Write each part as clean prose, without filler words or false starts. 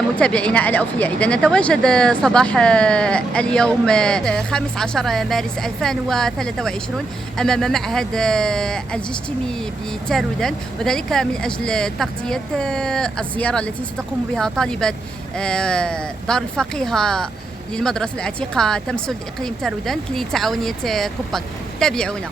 متابعينا الأوفياء، إذا نتواجد صباح اليوم 15 مارس 2023 أمام معهد الجشتمي بتارودان، وذلك من أجل تغطية الزيارة التي ستقوم بها طالبات دار الفقيهة للمدرسة العتيقة تمثل إقليم تارودان لتعاونية كوباك. تابعونا.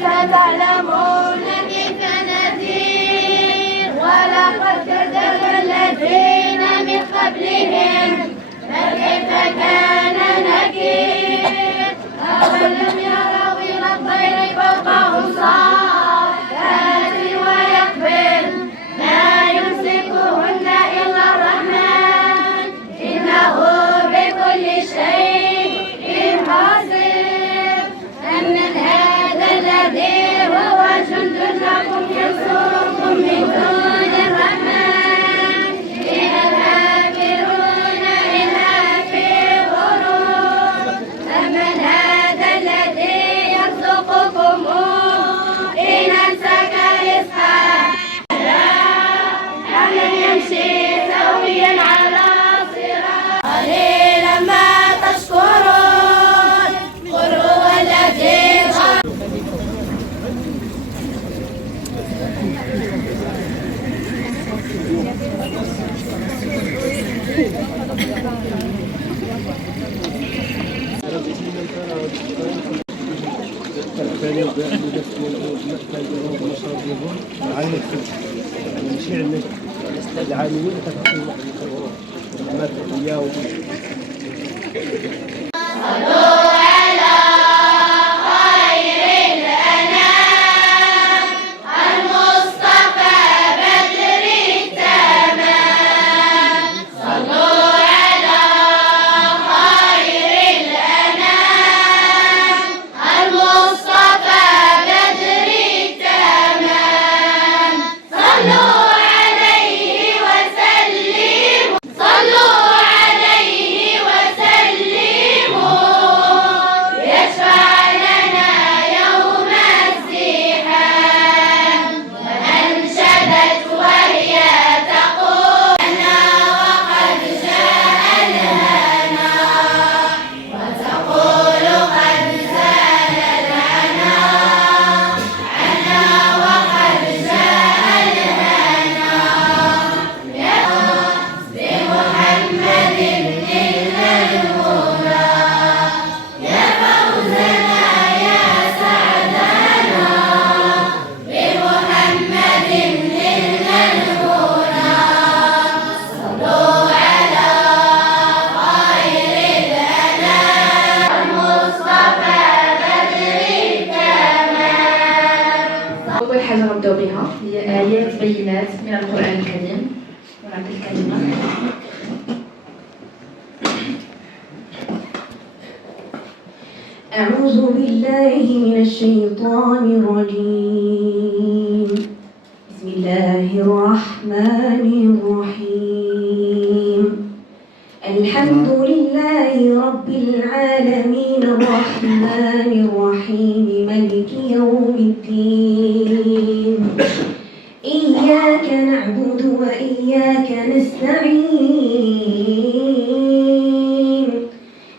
فستعلمون كيف نذير ولقد كذب الذين من قبلهم فكيف كان نكير أولم يروا إلى الطير فوقهم صافات ويقبل ما يمسكهن إلا الرحمن إنه بكل شيء حصير أمن هذا الذي هو جند لكم ينصركم من دون الرحمن إن الكافرون إلا في غرور أمن هذا الذي يرزقكم إن أمسك رزقه أمن يمشي سويا على صراط قليلا ما تشكرون قل هو الذي العالمين المصطفى حاجة غنبداو بها هي آيات بينات من القرآن الكريم. ونعطي الكلمة. أعوذ بالله من الشيطان الرجيم. بسم الله الرحمن الرحيم. الحمد لله رب العالمين الرحمن الرحيم مالك يوم الدين. إياك نعبد وإياك نستعين.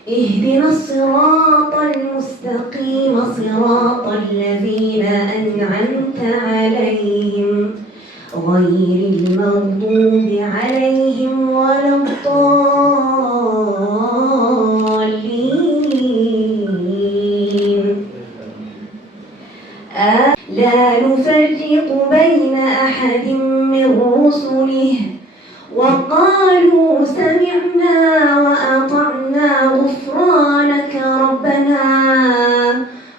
اهدنا الصراط المستقيم صراط الذين أنعمت عليهم غير المغضوب عليهم ولا الضالين. لا نفرق بين أحد من رسله وقالوا سمعنا وأطعنا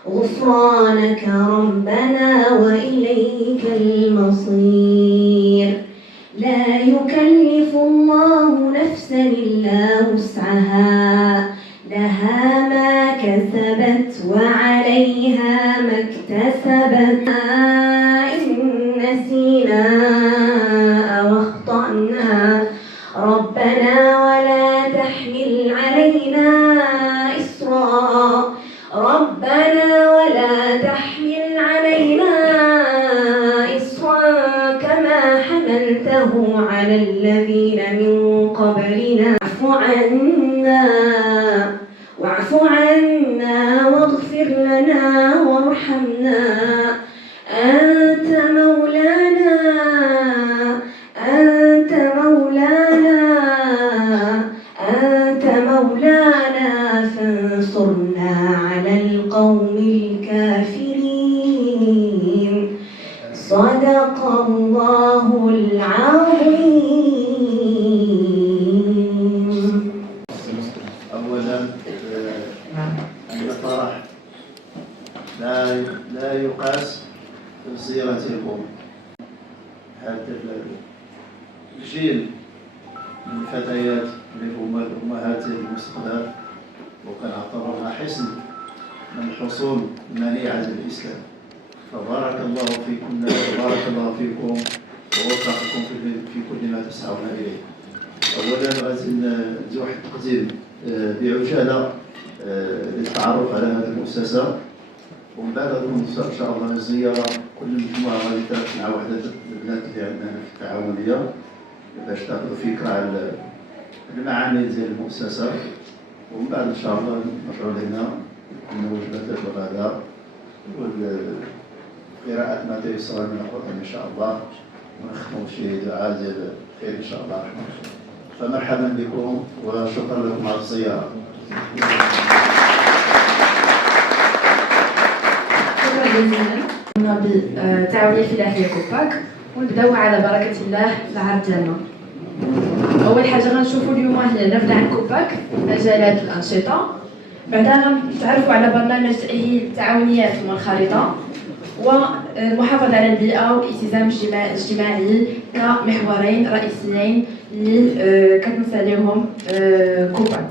غفرانك ربنا وإليك المصير. لا يكلف الله نفسا إلا وسعها لها ما كسبت وعليها ما اكتسبت. إن نسينا أو أخطأنا ربنا ولا تحمل علينا إصرا كما حملته على الذين من قبلنا. واعف عنا واغفر لنا وارحمنا. أنت مولانا فانصرنا على القوم الكافرين. صدق الله العظيم. أولا أن الفرح لا يقاس بصيغة الأم. هذا الجيل من الفتيات اللي هما أمهات المستقبل وكنعتبرها حصن من حصون منيعة الإسلام. فبارك الله فيكم وبارك الله فيكم ووفقكم في كل ما تسعون إليه. أولا غادي ندير واحد التقديم بعجالة للتعرف على هذه المؤسسة، ومن بعد غادي نوصل إن شاء الله الزيارة. كل مجموعة غادي تاخذ مع وحدة البنات اللي عندنا في التعاونية باش تاخذوا فكرة على المعامل ديال المؤسسة، ومن بعد إن شاء الله نرجعوا لهنا وجبات الغداء وقراءة ما تيسر من القرآن إن شاء الله، ونختموا بشي دعاء ديال خير إن شاء الله الرحمن. فمرحبا بكم وشكرا لكم على الزيارة. شكرا جزيلا. قمنا بتعاونية فلاحية كوباك ونبداو على بركة الله العرض ديالنا. أول حاجة غنشوفوا اليوم هي نبدا عن كوباك مجالات الأنشطة، بعدها غنتعرفوا على برنامج تأهيل التعاونيات المنخرطة والمحافظة على البيئة والالتزام الاجتماعي كمحورين رئيسيين اللي كتنساليهم كوباك.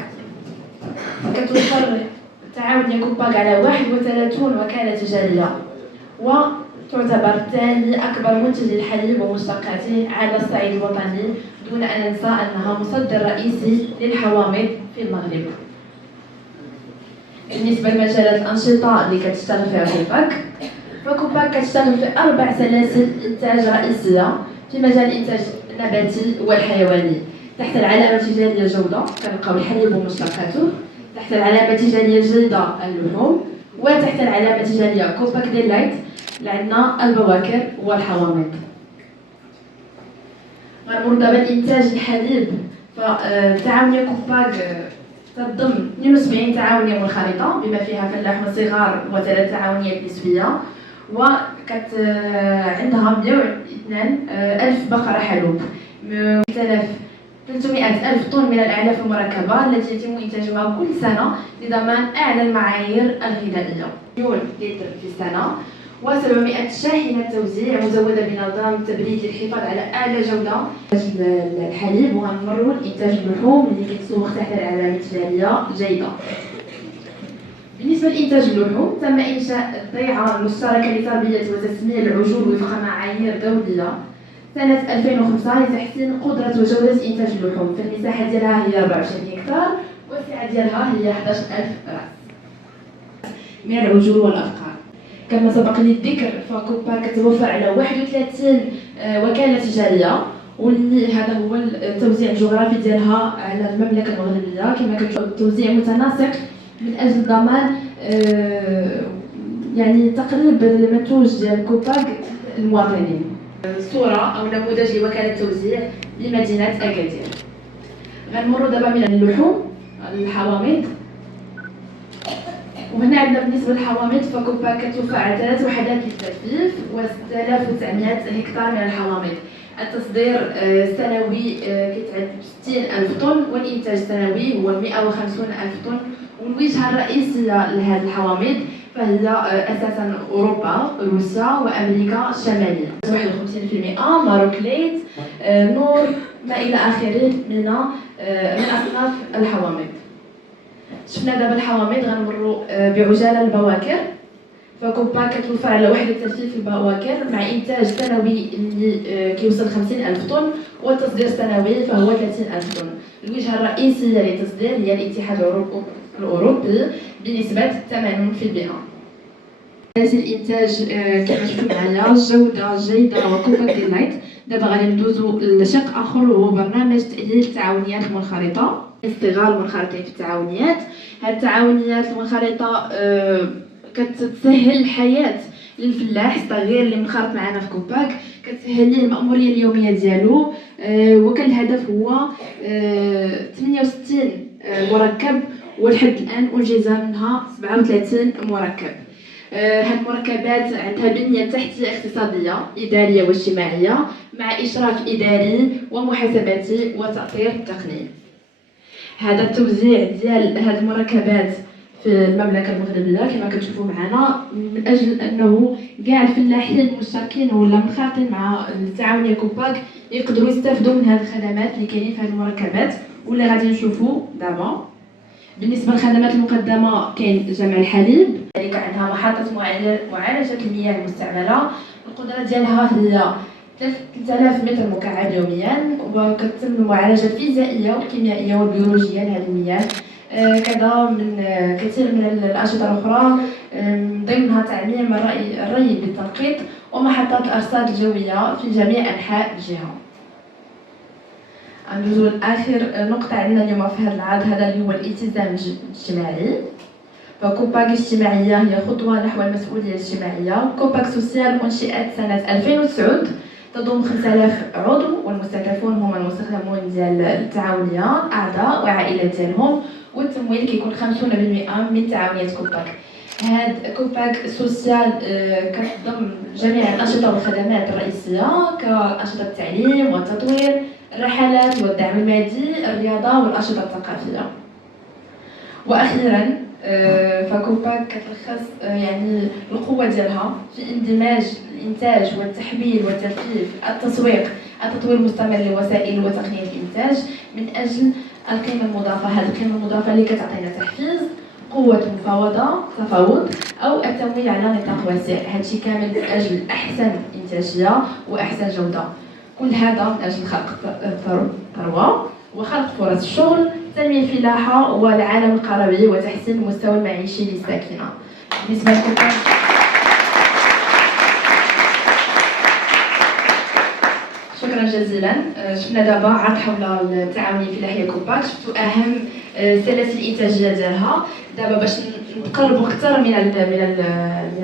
كتوفر التعاونية كوباك على 31 وكالة تجارية، وتعتبر ثاني أكبر منتج للحليب ومشتقاته على الصعيد الوطني، دون أن ننسى أنها مصدر رئيسي للحوامض في المغرب. بالنسبة لمجالات الأنشطة اللي كتشتغل فيها كوباك، فكوباك كتشتغل في 4 سلاسل إنتاج رئيسية في مجال الإنتاج النباتي والحيواني. تحت العلامة التجارية جودة كنلقاو الحليب ومشتقاته، تحت العلامة التجارية جيدة اللحوم، وتحت العلامة التجارية كوباك ديلايت عندنا البواكر والحوامض. غنمر دابا لإنتاج الحليب. فتعاونية كوباك تضم 72 تعاونية منخرطة بما فيها فلاح وصغار و3 تعاونيات نسبية، وكت عندها 102 ألف بقرة حلوب، 300 ألف طن من الأعلاف المركبة التي يتم إنتاجها كل سنة لضمان أعلى المعايير الغذائية. مليون لتر في السنة، و700 شاحنة توزيع مزودة بنظام تبريد للحفاظ على أعلى جودة الحليب. وغنمروا لإنتاج اللحوم اللي كيتسوق تحت العلامة التجارية جيدة. بالنسبة لإنتاج اللحوم تم إنشاء الضيعة المشتركة لتربية وتسمير العجول وفق معايير دولية سنة 2005 لتحسين قدرة وجودة إنتاج اللحوم. فالمساحة ديالها هي 24 هكتار والسعة ديالها هي 11,000 رأس من العجول والأبقار. كما سبق للذكر فكوبا كتوفر على 31 وكالة تجارية، واللي هذا هو التوزيع الجغرافي ديالها على المملكة المغربية، كما توزيع متناسق من أجل ضمان يعني تقريب المنتوج ديال كوباك للمواطنين. صورة أو نموذج لوكالة توزيع لمدينة أكادير. غنمروا دابا من اللحوم الحوامض. وهنا عندنا بالنسبة للحوامض فكوبا كتوفر على 3 وحدات للتجفيف و6900 هكتار من الحوامض. التصدير السنوي كيتعد 60,000 طن والإنتاج السنوي هو 150,000 طن. والوجهة الرئيسية لهذه الحوامض فهي أساسا أوروبا، روسيا وأمريكا الشمالية. 51% ماروكليت، نور، ما إلى آخره من أصناف الحوامض. شفنا دابا الحوامض. غنمروا بعجالة البواكر. فكوبا كتوفر على وحدة تجفيف البواكر مع إنتاج سنوي اللي كيوصل 50,000 طن والتصدير السنوي فهو 30,000 طن. الوجهة الرئيسية للتصدير هي الاتحاد الأوروبي بنسبة 80%. الإنتاج كما شفتوا معايا جودة جيدة وكوبا ديلايت. دابا غادي ندوزو لشق آخر وهو برنامج تأهيل التعاونيات المنخرطة، استغلال المنخرطين في التعاونيات. هذه التعاونيات المنخرطة كتسهل الحياة للفلاح الصغير اللي منخرط معنا في كوباك، كتسهل ليه المأمورية اليومية ديالو. وكان الهدف هو 68 مركب ولحد الآن أنجز منها 37 مركب. هاد المركبات عندها بنية تحتية اقتصادية إدارية واجتماعية مع إشراف إداري ومحاسباتي وتأطير تقني. هذا التوزيع ديال هاد المركبات في المملكة المغربية كما كتشوفوا معنا من أجل أنه كاع الفلاحين المشتركين ولا منخرطين مع التعاونية كوباك يقدروا يستافدوا من هذه الخدمات اللي كاينين في هذه المركبات واللي غادي نشوفوا دابا. بالنسبة للخدمات المقدمة كاين جمع الحليب، ذلك عندها محطة معالجة المياه المستعملة. القدرة ديالها هي 3000 متر مكعب يوميا، وكتم المعالجة الفيزيائية والكيميائية والبيولوجية لهذه المياه. كذا من كثير من الأنشطة الأخرى ضمنها تعميم الري بالتنقيط ومحطات الأرصاد الجوية في جميع أنحاء الجهة. ندوزو لآخر نقطة عندنا اليوم في هذا العرض، هذا اللي هو الالتزام الاجتماعي. فكوباك اجتماعية هي خطوة نحو المسؤولية الاجتماعية. كوباك سوسيال أنشئت سنة 2009 تضم 5000 عضو، والمستهدفون هما المستخدمون ديال التعاونية أعضاء وعائلات ديالهم، والتمويل كيكون 50% من تعاونية كوباك. هاد كوباك سوسيال كتضم جميع الأنشطة والخدمات الرئيسية كأنشطة التعليم والتطوير، الرحلات والدعم المادي، الرياضة والأنشطة الثقافية. وأخيرا فكوباك كتلخص يعني القوة ديالها في اندماج الإنتاج والتحويل والتلفيف، التسويق، التطوير المستمر لوسائل وتقنية الإنتاج من أجل القيمة المضافة. هذه القيمة المضافة اللي كتعطينا تحفيز، قوة تفاوض أو التمويل على نطاق واسع. هادشي كامل من أجل أحسن إنتاجية وأحسن جودة. كل هذا من أجل خلق ثروة وخلق فرص الشغل، تنمية الفلاحة والعالم القروي وتحسين المستوى المعيشي للساكنة. بالنسبة لكم شكرا جزيلا. شفنا دابا عرض حول التعاونية الفلاحية كوباك، شفتوا أهم سلاسل الإنتاجية ديالها. دابا باش نقربوا أكثر من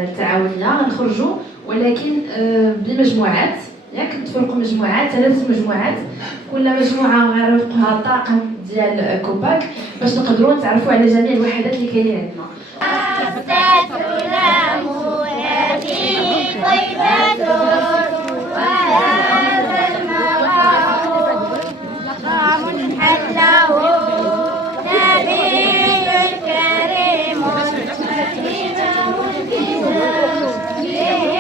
التعاونية غنخرجوا ولكن بمجموعات، ياك نتفرقوا مجموعات 3 مجموعات، كل مجموعة غيرافقها طاقم ديال كوباك باش نقدروا نتعرفوا على جميع الوحدات اللي كاينين عندنا. نبي كريم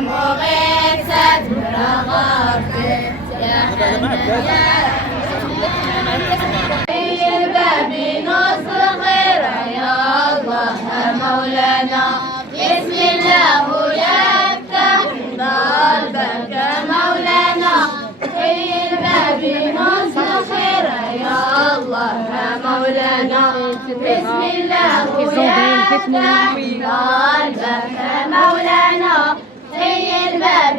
مغيث ستر غفر يا حنان يا الباب نصر خير يا الله مولانا بسم الله يفتح ضربك مولانا في الباب نصر خير يا الله مولانا بسم الله يفتح ضربك مولانا في الباب